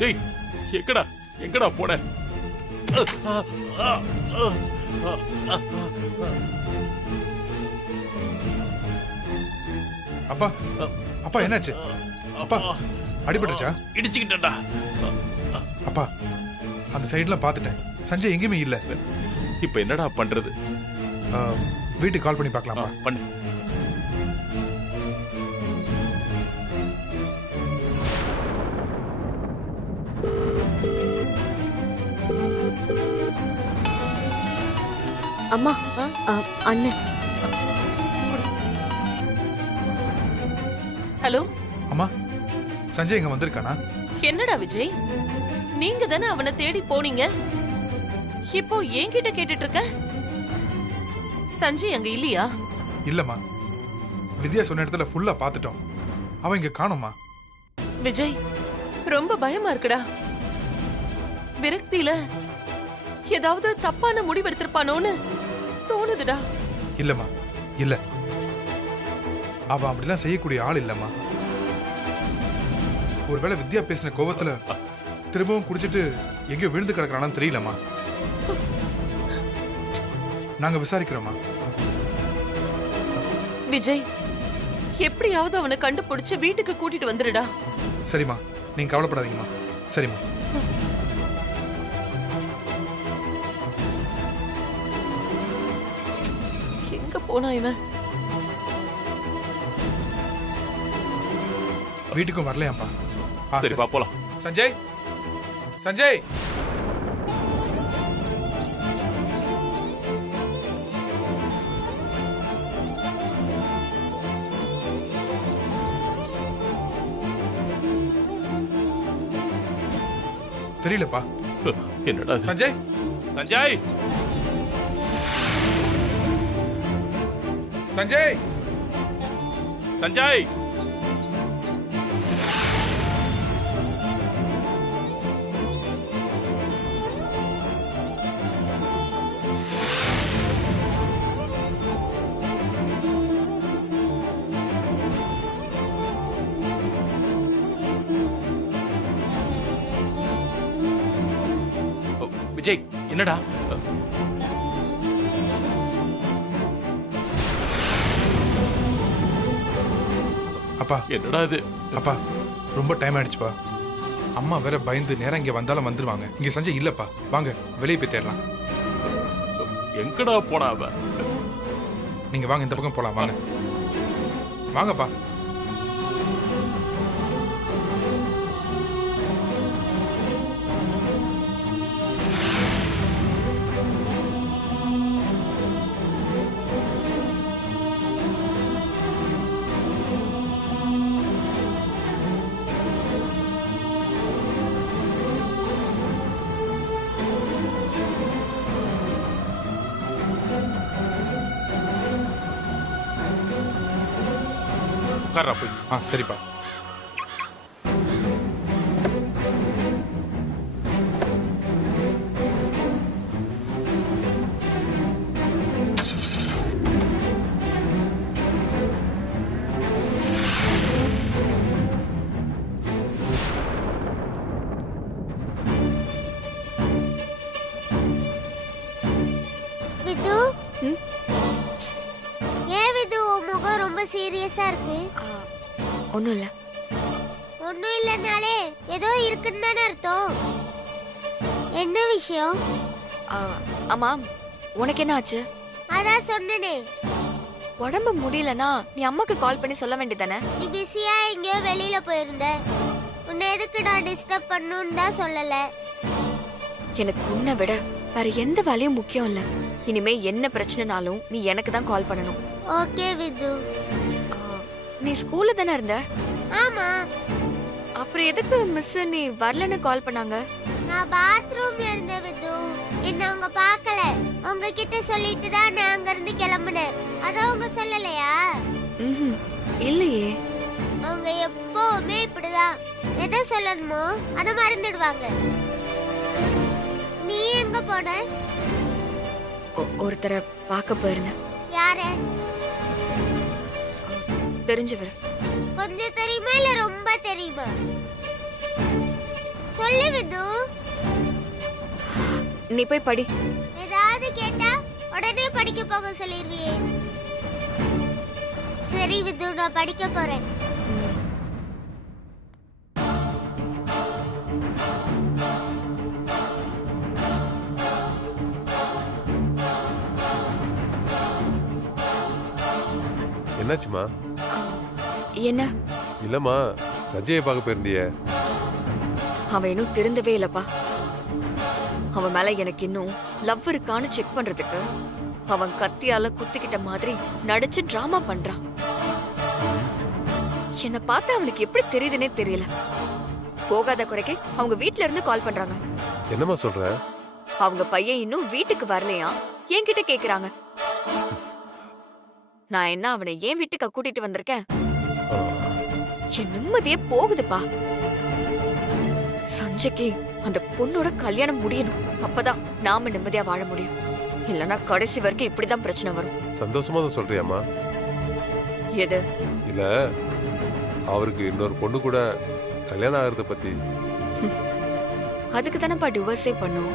டேய் எங்கடா எங்கடா போன? அப்பா அப்பா என்னாச்சு? அப்பா அடிபட்டுச்சா? இடிச்சுக்கிட்டேன்டா. அப்பா அந்த சைடுலாம் பார்த்துட்டேன், சஞ்சய் எங்கேயுமே இல்ல. இப்ப என்னடா பண்றது? வீட்டுக்கு கால் பண்ணி பார்க்கலாமா? பண்ணு. அம்மா அண்ணன். ஹலோ அம்மா, சஞ்சய் இங்க வந்திருக்கானா? என்னடா விஜய், நீங்க தானே அவனை தேடி போனீங்க, இப்போ என்கிட்ட கேட்டுட்டு இருக்க? சஞ்சய் அங்க இல்லையா? இல்லம்மா, வித்யா சொன்ன இடத்துல ஃபுல்லா பார்த்துட்டோம், அவன் இங்க காணோம்மா. விஜய் ரொம்ப பயமா இருக்குடா. விரக்தியில ஏதாவது தப்பான முடிவெடுத்திருப்பானோன்னு தோணுதுடா. இல்லம்மா இல்ல, அவன் அப்படிலாம் செய்யக்கூடிய ஆள் இல்லம்மா. ஒருவேளை வித்யா பேசின கோவத்துல திரும்பவும் குடிச்சிட்டு எங்கேயோ விழுந்து கிடக்குறானு தெரியலம்மா. நாங்க விசாரிக்கிறோமா. விஜய் எப்படியாவது அவனை கண்டுபிடிச்சு வீட்டுக்கு கூட்டிட்டு வந்துடுடா. சரிம்மா, நீங்க கவலைப்படாதீங்கம்மா. சரிம்மா. எங்க போனா இவன்? வீட்டுக்கும் வரலையாப்பா? சரிப்பா போலாம். சஞ்சய், சஞ்சய், தெரியலப்பா. என்னடா இது? சஞ்சய், சஞ்சய் சஞ்சய், சஞ்சய் விஜய் என்னடா? அப்பா என்னடா இது? அப்பா ரொம்ப டைம் ஆயிடுச்சுப்பா. அம்மா வேற பயந்து நேரம் இங்க வந்தாலும் வந்துருவாங்க. இங்க சஞ்சய் இல்லப்பா, வாங்க வெளியே போய் தேடலாம். எங்கடா போனா அவன்? நீங்க வாங்க, இந்த பக்கம் போலாம், வாங்க வாங்கப்பா. உட்கார்றா போய். சரிப்பா. விது, ஏன் விது உன் முகம் ரொம்ப சீரியஸா இருக்கு? ஒன்றும் இல்லை. ஒன்னும் இல்லைனாலே ஏதோ இருக்குன்னு தானே அர்த்தம். என்ன விஷயம்? அம்மா, உனக்கு என்ன ஆச்சு? அதான் சொன்னனே, உடம்பு முடியலனா நீ அம்மாக்கு கால் பண்ணி சொல்ல வேண்டியதானே? நீ பிஸியா எங்கேயோ வெளியில போயிருந்த, உன்னை எதுக்கு நான் டிஸ்டர்ப் பண்ணணும்னு தான் சொல்லல. எனக்கு உன்னை விட வேற எந்த வேலையும் முக்கியம் இல்ல. இனிமே என்ன பிரச்சனைனாலும் நீ எனக்கு தான் கால் பண்ணணும். ஓகே விது. நீ ஸ்கூல்ல தானே இருந்த? ஆமா. அப்புறம் எதுக்கு மிஸ் நீ வரலன்னு கால் பண்ணாங்க? நான் பாத்ரூம்ல இருந்த விது, என்ன அவங்க பார்க்கல. அவங்க கிட்ட சொல்லிட்டு தான் நான் அங்க இருந்து கிளம்புனேன். அத அவங்க சொல்லலையா? இல்லையே. அவங்க எப்பவுமே இப்படிதான், எதை சொல்லணுமோ அத மறந்துடுவாங்க. நீ எங்க போன? ஒருத்தரை பார்க்க போயிருந்தேன். யார? தெரிஞ்சவர். கொஞ்சம் தெரியுமா இல்ல ரொம்ப தெரியுமா? சொல்லு விது. நீ போய் படி. ஏதாவது கேட்டா உடனே படிக்க போக சொல்லிருவியே. சரி விது, நான் படிக்க போறேன். என்னாச்சுமா? என்ன? இல்லம்மா, சஞ்சயை பார்க்க போயிருந்தியே. அவன் இன்னும் திருந்தவே இல்லப்பா. அவன் மேல எனக்கு இன்னும் லவ் இருக்கான்னு செக் பண்றதுக்கு அவன் கத்தியால குத்திக்கிட்ட மாதிரி நடிச்சு டிராமா பண்றான். என்ன பார்த்தா அவனுக்கு எப்படி தெரியுதுன்னே தெரியல. போகாத குறைக்கு அவங்க வீட்ல இருந்து கால் பண்றாங்க. என்னம்மா சொல்ற? அவங்க பையன் இன்னும் வீட்டுக்கு வரலையா என்கிட்ட கேக்குறாங்க. நான் என்ன அவனை ஏன் வீட்டுக்கு கூட்டிட்டு வந்திருக்கேன்? என் நிம்மதியே போகுதுப்பா. சஞ்சய்க்கு அந்த பொண்ணோட கல்யாணம் முடியணும். அப்பதான் நாம நிம்மதியா வாழ முடியும். இல்லனா கடைசி வரைக்கும் இப்படிதான் பிரச்சனை வரும். சந்தோஷமா தான் சொல்றியாம்மா? எது? இல்ல, அவருக்கு இன்னொரு பொண்ணு கூட கல்யாணம் ஆகிறத பத்தி. அதுக்கு தானப்பா டிவோர்ஸே பண்ணும்.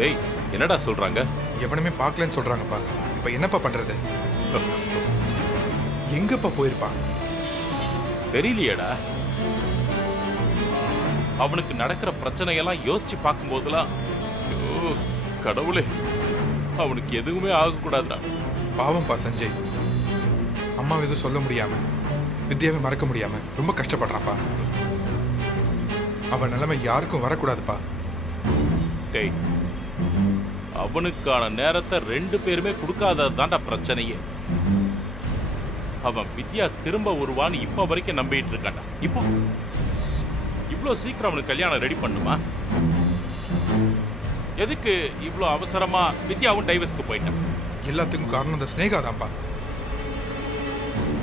டேய், என்னடா சொல்றாங்க? எவனுமே பார்க்கலன்னு சொல்றாங்கப்பா. இப்ப என்னப்பா பண்றது? எங்கப்பா போயிருப்பான்? தெரியலையேடா. அவனுக்கு நடக்கிற பிரச்சனையெல்லாம் யோசிச்சு பார்க்கும்போதெல்லாம் ஐயோ, கடவுளே, அவனுக்கு எதுவுமே ஆகக்கூடாதுடா. பாவம்பா சஞ்சய். அம்மாவை எதுவும் சொல்ல முடியாம, வித்யாவை மறக்க முடியாம ரொம்ப கஷ்டப்படுறான்ப்பா. அவன் நிலைமை யாருக்கும் வரக்கூடாதுப்பா. டேய், அவனுக்கான நேரத்தை ரெண்டு பேருமே கொடுக்காதது தான்டா பிரச்சனையே. அவன் வித்யா திரும்ப வருவான்னு இப்ப வரைக்கும் நம்பிட்டு இருக்கான்டா. இப்போ இவ்வளோ சீக்கிரம் அவனுக்கு கல்யாணம் ரெடி பண்ணுமா? எதுக்கு இவ்வளோ அவசரமா வித்யாவும் டைவர்ஸ்க்கு போயிட்டான்? எல்லாத்துக்கும் காரணம் அந்த ஸ்னேகா தான்ப்பா.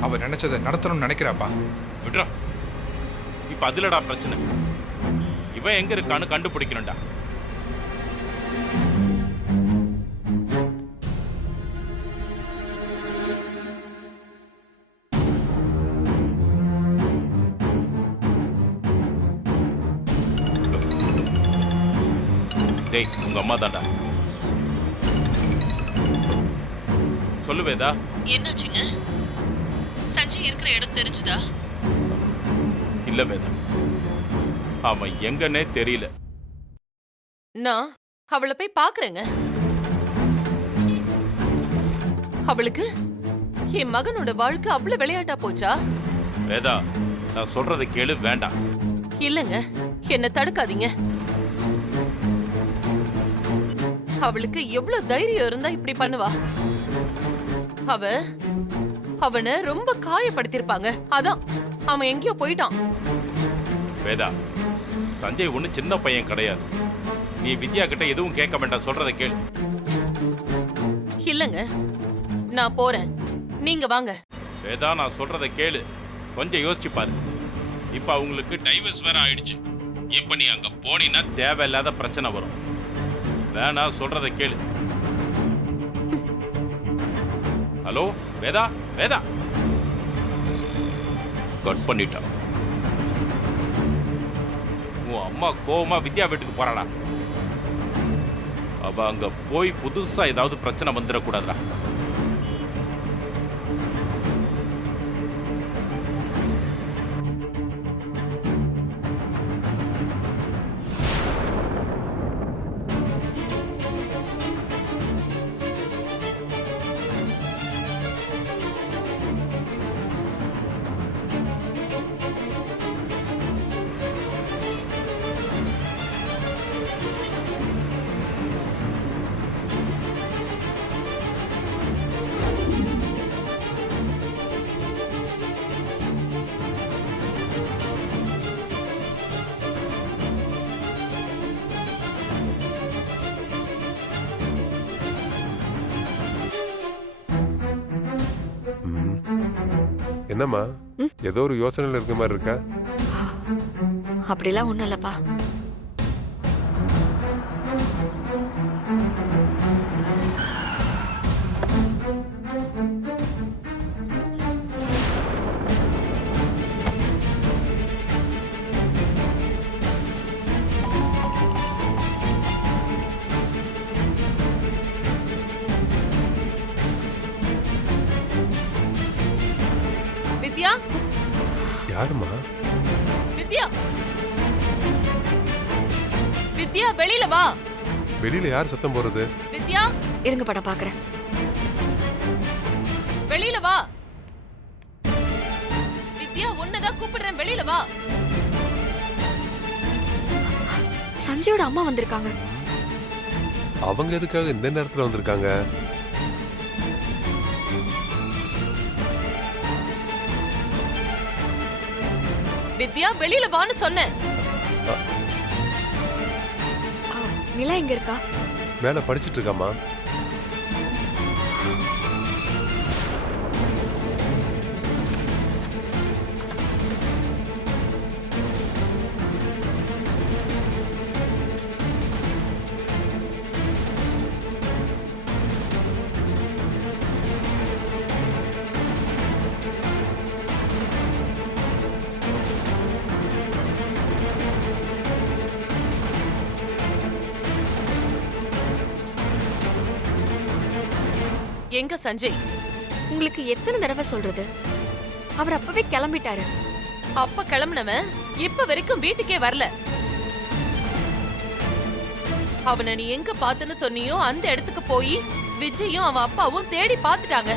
அவ நினைச்சதை நடத்தணும்னு நினைக்கிறாப்பா. விட்றா, இப்ப அதுலடா பிரச்சனை. இவன் எங்க இருக்கான்னு கண்டுபிடிக்கணும்டா. டேய், உங்க அம்மா தான்டா. சொல்லு வேதா. என்னாச்சுங்க? சஞ்சய் இருக்கிற இடம் தெரிஞ்சுதா? இல்ல வேதா, அவன் எங்கன்னே தெரியல. நான் அவளை போய் பாக்குறேங்க. அவளுக்கு என் மகனோட வாழ்க்கை அவ்வளவு விளையாட்டா போச்சா? வேதா, நான் சொல்றதை கேளு. வேண்டாம். இல்லங்க, என்ன தடுக்காதீங்க. அவளுக்கு எவ்வளவு தைரியம் இருந்தா இப்படி பண்ணுவா? அவனை ரொம்ப காயப்படுத்திருப்பாங்க. அதான் அவன் எங்கேயோ போயிட்டான். வேதா, சஞ்சய் ஒண்ணு சின்ன பையன் கிடையாது. நீ வித்யா கிட்ட எதுவும் கேட்க வேண்டாம். சொல்றதை கேளு. இல்லங்க, நான் போறேன். நீங்க வாங்க. வேதா, நான் சொல்றதை கேளு. கொஞ்சம் யோசிச்சு பாரு. இப்ப அவங்களுக்கு டைவர்ஸ் வேற ஆயிடுச்சு. இப்ப நீ அங்க போனீன்னா தேவையில்லாத பிரச்சனை வரும். வேணா, சொல்றதை கேளு. ஹலோ வேதா, வேதா. கட் பண்ணிட்டான். உன் அம்மா கோவமா வித்யா வீட்டுக்கு போறாளா? அவ அங்க போய் புதுசா ஏதாவது பிரச்சனை வந்துடக்கூடாதுடா. என்னம்மா ஏதோ ஒரு யோசனையில் இருக்க மாதிரி இருக்கா? அப்படிலாம் ஒண்ணும் இல்லப்பா. வித்யா, யாருமா? வித்யா, வித்யா வெளியில வா. வெளியில யார் சத்தம் போறது? வித்யா, இருங்க படம் பாக்குறேன். வெளியில வா. வித்யா, உன்னதான் கூப்பிடுறேன், வெளியில வா. சஞ்சயோட அம்மா வந்திருக்காங்க. அவங்க எதுக்காக இந்த நேரத்துல வந்திருக்காங்க? வித்யா, வெளியில வான்னு சொன்னேன். நிலா எங்க இருக்கா? மேல படிச்சிட்டு இருக்காமா? எங்க சஞ்சய்? உங்களுக்கு எத்தனை தடவை சொல்றது? அவர் அப்பவே கிளம்பிட்டாரு. அப்ப கிளம்புனவன் இப்ப வரைக்கும் வீட்டுக்கே வரல. அவனை நீ எங்க பாத்துன்னு சொன்னியோ அந்த இடத்துக்கு போய் விஜயும் அவன் அப்பாவும் தேடி பாத்துட்டாங்க.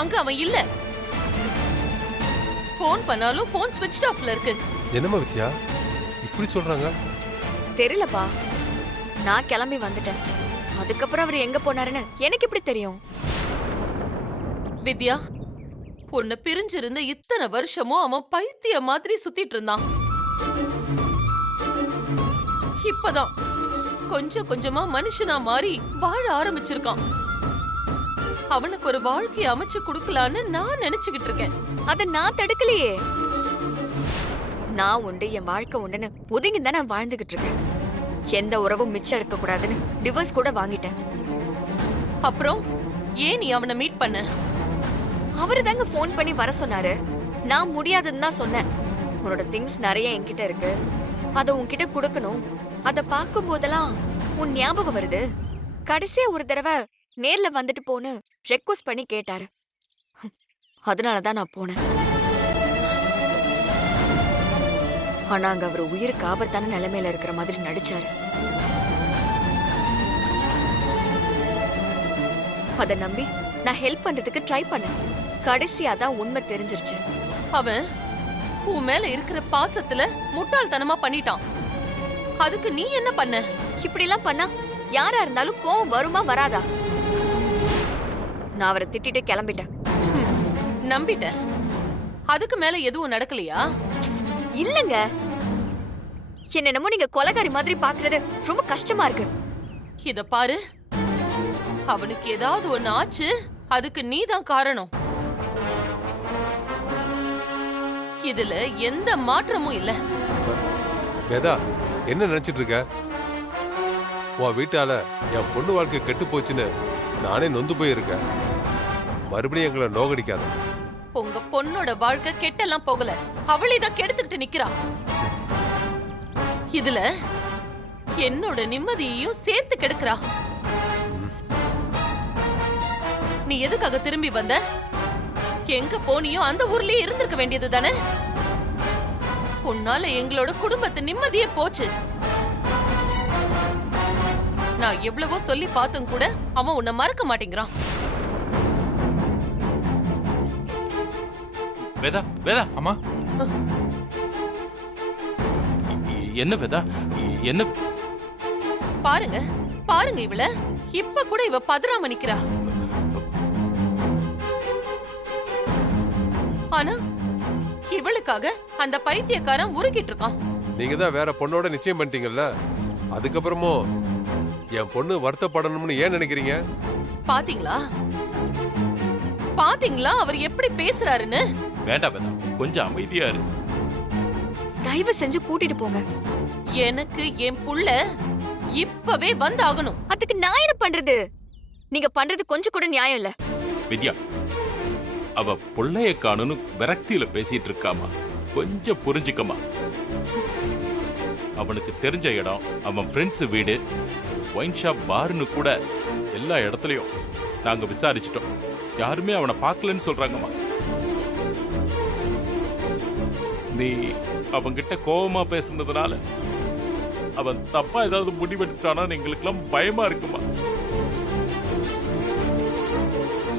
அங்க அவன் இல்ல. போன் பண்ணாலும் போன் ஸ்விட்ச் ஆஃப்ல இருக்கு. என்னம்மா வித்யா இப்படி சொல்றாங்க? தெரியலப்பா, நான் கிளம்பி வந்துட்டேன். அதுக்கப்புறம் அவர் எங்க போனாருன்னு எனக்கு எப்படி தெரியும்? வித்யா, உன்னை பிரிஞ்சிருந்த இத்தனை வருஷமும் அவன் பைத்திய மாதிரி சுத்திட்டு இருந்தான். இப்பதான் கொஞ்சம் கொஞ்சமா மனுஷனா மாறி வாழ ஆரம்பிச்சிருக்கான். அவனுக்கு ஒரு வாழ்க்கையை அமைச்சு கொடுக்கலான்னு நான் நினைச்சுக்கிட்டு இருக்கேன். அத நான் தடுக்கலையே. நான் உண்டு, என் வாழ்க்கை உண்டுன்னு ஒதுங்கி தானே வாழ்ந்துகிட்டு இருக்கேன். எந்த உறவும் மிச்சம் இருக்க கூடாதுன்னு டிவோர்ஸ் கூட வாங்கிட்டேன். அப்புறம் ஏன் நீ அவனை மீட் பண்ண? அவரு தாங்க போன் பண்ணி வர சொன்னாரு. நான் முடியாதுன்னு தான் சொன்னேன். உன்னோட திங்ஸ் நிறைய என்கிட்ட இருக்கு, அத உன்கிட்ட கொடுக்கணும். அத பார்க்கும் போதெல்லாம் உன் ஞாபகம் வருது. கடைசியா ஒரு தடவை நேர்ல வந்துட்டு போன்னு ரெக்வஸ்ட் பண்ணி கேட்டாரு. அதனாலதான் நான் போனேன். ஆனா அங்க அவர் உயிருக்கு ஆபத்தான நிலைமையில இருக்கிற மாதிரி நடிச்சாரு. அத நம்பி நான் ஹெல்ப் பண்றதுக்கு ட்ரை பண்ணேன். கடைசியா தான் உண்மை தெரிஞ்சிருச்சு. அவன் உன் மேல இருக்கிற பாசத்துல முட்டாள்தனமா பண்ணிட்டான். அதுக்கு நீ என்ன பண்ண? இப்படி எல்லாம் பண்ணா யாரா இருந்தாலும் கோவம் வருமா வராதா? நான் அவரை திட்டிட்டு கிளம்பிட்டேன். நம்பிட்டேன். அதுக்கு மேல எதுவும் நடக்கலையா? இல்லங்க, என்னென்னமோ நீங்க கொலைகாரி மாதிரி பாக்குறது ரொம்ப கஷ்டமா இருக்கு. இத பாரு, அவனுக்கு ஏதாவது ஒண்ணு ஆச்சு, அதுக்கு நீதான் காரணம். இதுல எந்த மாற்றமும் இல்ல. வேதா என்ன நினைச்சிட்டு இருக்க? உன் வீட்டால என் பொண்ணு வாழ்க்கை கெட்டு போச்சுன்னு நானே நொந்து போயிருக்கேன். மறுபடியும் எங்களை நோகடிக்காத. உங்க பொண்ணோட வாழ்க்கை கெட்டெல்லாம் போகல, அவளிதான் கெடுத்துக்கிட்டு நிக்கிறா. இதுல என்னோட நிம்மதியையும் சேர்த்து கெடுக்கிறா. நீ எதுக்காக திரும்பி வந்த? எங்க போனியோ அந்த ஊர்லயே இருந்திருக்க வேண்டியது தானே? உன்னால எங்களோட குடும்பத்து நிம்மதியே போச்சு. நான் எவ்வளவோ சொல்லி பார்த்தும் கூட அவன் உன்னை மறக்க மாட்டேங்கிறான். வேதா, வேதா, அம்மா என்ன வேதா, என்ன? பாருங்க பாருங்க, இவள இப்ப கூட இவ பதறாம நிக்கிறா. ஆனா இவளுக்காக அந்த பைத்தியக்காரன் உருகிட்டு இருக்கான். நீங்க தான் வேற பொண்ணோட நிச்சயம் பண்ணிட்டீங்கல்ல, அதுக்கப்புறமும் என் பொண்ணு வருத்தப்படணும்னு ஏன் நினைக்கிறீங்க? பாத்தீங்களா பாத்தீங்களா அவர் எப்படி பேசுறாருன்னு? வேண்டாம் வேதா, கொஞ்சம் அமைதியா இரு. தயவு செஞ்சு கூட்டிட்டு போங்க. எனக்கு என் புள்ள இப்பவே வந்தாகணும். அதுக்கு நான் என்ன பண்றது? நீங்க பண்றது கொஞ்சம் கூட நியாயம் இல்ல. வித்யா, அவ புள்ளைய காணுன்னு விரக்தியில பேசிட்டு இருக்காமா, கொஞ்சம் புரிஞ்சுக்கமா. அவனுக்கு தெரிஞ்ச இடம், அவன் ஃப்ரெண்ட்ஸ் வீடு, ஒயின் ஷாப், பார்னு கூட எல்லா இடத்துலயும் நாங்க விசாரிச்சிட்டோம். யாருமே அவனை பார்க்கலன்னு சொல்றாங்கம்மா. நீ அவன்கிட்ட கோவமா பேசுனதுனால அவன் தப்பா ஏதாவது முடிவெடுத்தானான்னு எங்களுக்கெல்லாம் பயமா இருக்குமா.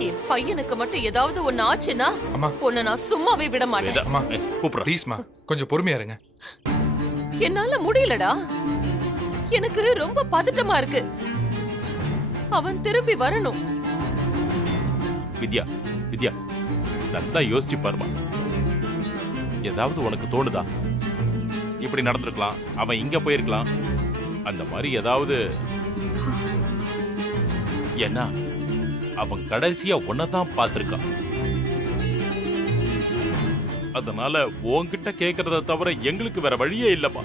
என் பையனுக்கு மட்டும் ஏதாவது ஒண்ணு ஆச்சுன்னா அம்மா. உன்னை நான் சும்மாவே விட மாட்டேன். வேதா, அம்மா. கூப்பிடுறேன். ப்ளீஸ்மா கொஞ்சம் பொறுமையா இருங்க. என்னால முடியலடா. எனக்கு ரொம்ப பதட்டமா இருக்கு. அவன் திரும்பி வரணும். வித்யா, வித்யா, நல்லா யோசிச்சு பாருமா. ஏதாவது உனக்கு தோணுதா? இப்படி நடந்திருக்கலாம், அவன் இங்க போயிருக்கலாம், அந்த மாதிரி ஏதாவது. ஏன்னா அவன் கடைசியா உன்னதான் பார்த்திருக்கான். அதனால உன்கிட்ட கேக்குறத தவிர எங்களுக்கு வேற வழியே இல்லப்பா.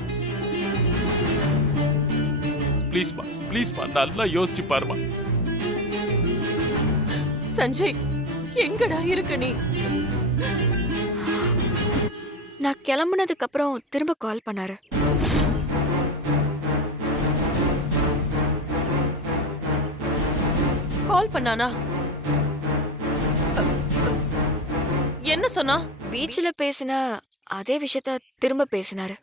ப்ளீஸ்மா, ப்ளீஸ்மா, நல்லா யோசிச்சு பாருமா. சஞ்சய், எங்கடா இருக்க நீ? நான் கிளம்புனதுக்கு அப்புறம் திரும்ப கால் பண்ணாரு. கால் பண்ணானா? என்ன சொன்னா? பீச்ல பேசின அதே விஷயத்த திரும்ப பேசினாரு.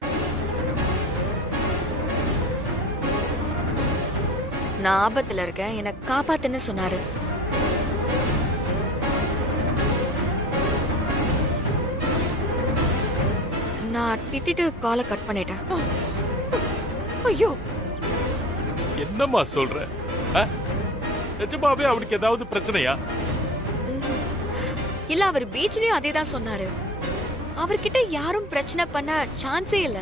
நான் ஆபத்துல இருக்கேன், என்னை காப்பாத்துன்னு சொன்னாரு. நான் திட்டிட்டு காலை கட் பண்ணிட்டேன். ஐயோ, என்னம்மா சொல்ற? ஆ? நிஜமாவே அவனுக்கு ஏதாவது பிரச்சனையா? இல்ல, அவர் பீச்லயும் அதே தான் சொன்னாரு. அவர்கிட்ட யாரும் பிரச்சனை பண்ண சான்ஸே இல்ல.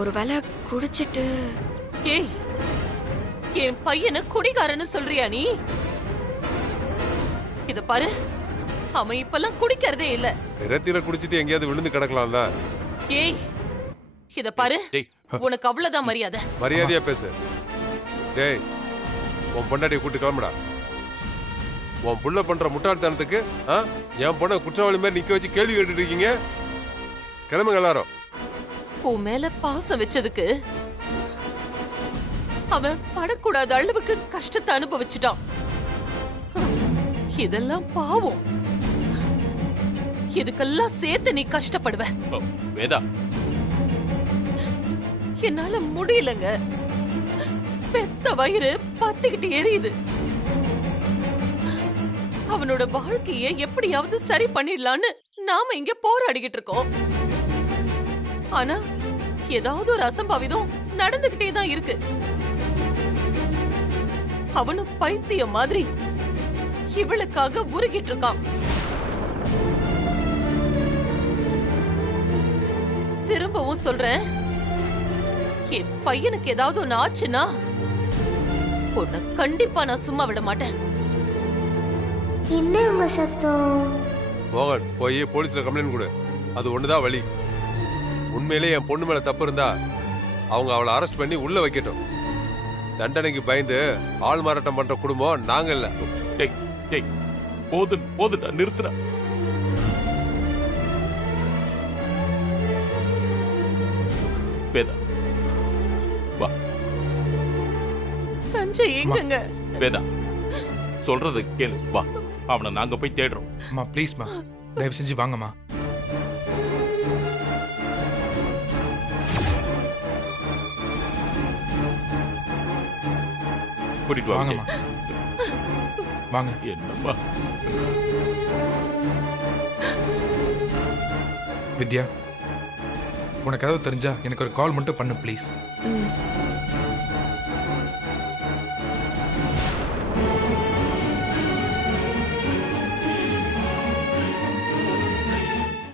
ஒருவேளை குடிச்சிட்டு. ஏய், என் பையனை குடிகாரன்னு சொல்றியா நீ? இத பாரு, அவன் இப்பெல்லாம் குடிக்கிறதே இல்ல. ரத்தியில குடிச்சிட்டு எங்கேயாவது விழுந்து கிடக்கலாம்ல. ஏய், இத பாரு, டேய், உனக்கு அவ்வளவுதான் மரியாதை. மரியாதையா பேசு. டேய், உன் பொண்டாட்டியை கூட்டு கிளம்புடா. உன் புள்ள பண்ற முட்டாள்தனத்துக்கு என் பொண்ணை குற்றவாளி மாதிரி நிக்க வச்சு கேள்வி கேட்டுட்டு இருக்கீங்க. கிளம்புங்க எல்லாரும். உன் மேல பாசம் வச்சதுக்கு அவன் படக்கூடாத அளவுக்கு கஷ்டத்தை அனுபவிச்சுட்டான். இதெல்லாம் பாவம். இதுக்கெல்லாம் சேர்த்து நீ கஷ்டப்படுவ. ஓ, வேதா, என்னால முடியலங்க. பெத்த வயிறு பத்திக்கிட்டு எரியுது. அவனோட வாழ்க்கையை எப்படியாவது சரி பண்ணிடலான்னு நாம இங்க போராடிக்கிட்டு இருக்கோம். ஆனா ஏதாவது ஒரு அசம்பாவிதம் நடந்துகிட்டே தான் இருக்கு. அவனும் பைத்தியம் மாதிரி இவளுக்காக உருகிட்டு இருக்கான். திரும்பவும் சொல்றேன், என் பையனுக்கு ஏதாவது ஒண்ணு ஆச்சுன்னா உன்னை கண்டிப்பா நான் சும்மா விட மாட்டேன். என்ன உங்க சத்தம்? மோகன், போய் போலீஸ்ல கம்ப்ளைண்ட் கொடு. அது ஒண்ணுதான் வழி. உண்மையிலேயே என் பொண்ணு மேல தப்பு இருந்தா அவங்க அவளை அரெஸ்ட் பண்ணி உள்ள வைக்கட்டும். தண்டனைக்கு பயந்து ஆள் மாறாட்டம் பண்ற குடும்பம் நாங்க இல்ல. டேய், டேய், போதுடா, நிறுத்துடா. வேதா, வா. சஞ்சய் எங்கங்க? வேதா, சொல்றது கேளு, வா. அவனை நாங்க போய் தேடுறோம். அம்மா ப்ளீஸ்மா, தயவு செஞ்சு வாங்கம்மா. கூட்டிட்டு வா. வாங்கம்மா, வாங்க. என்னம்மா? வித்யா, உனக்கு ஏதாவது தெரிஞ்சா எனக்கு ஒரு கால் மட்டும் பண்ணு ப்ளீஸ். ம்.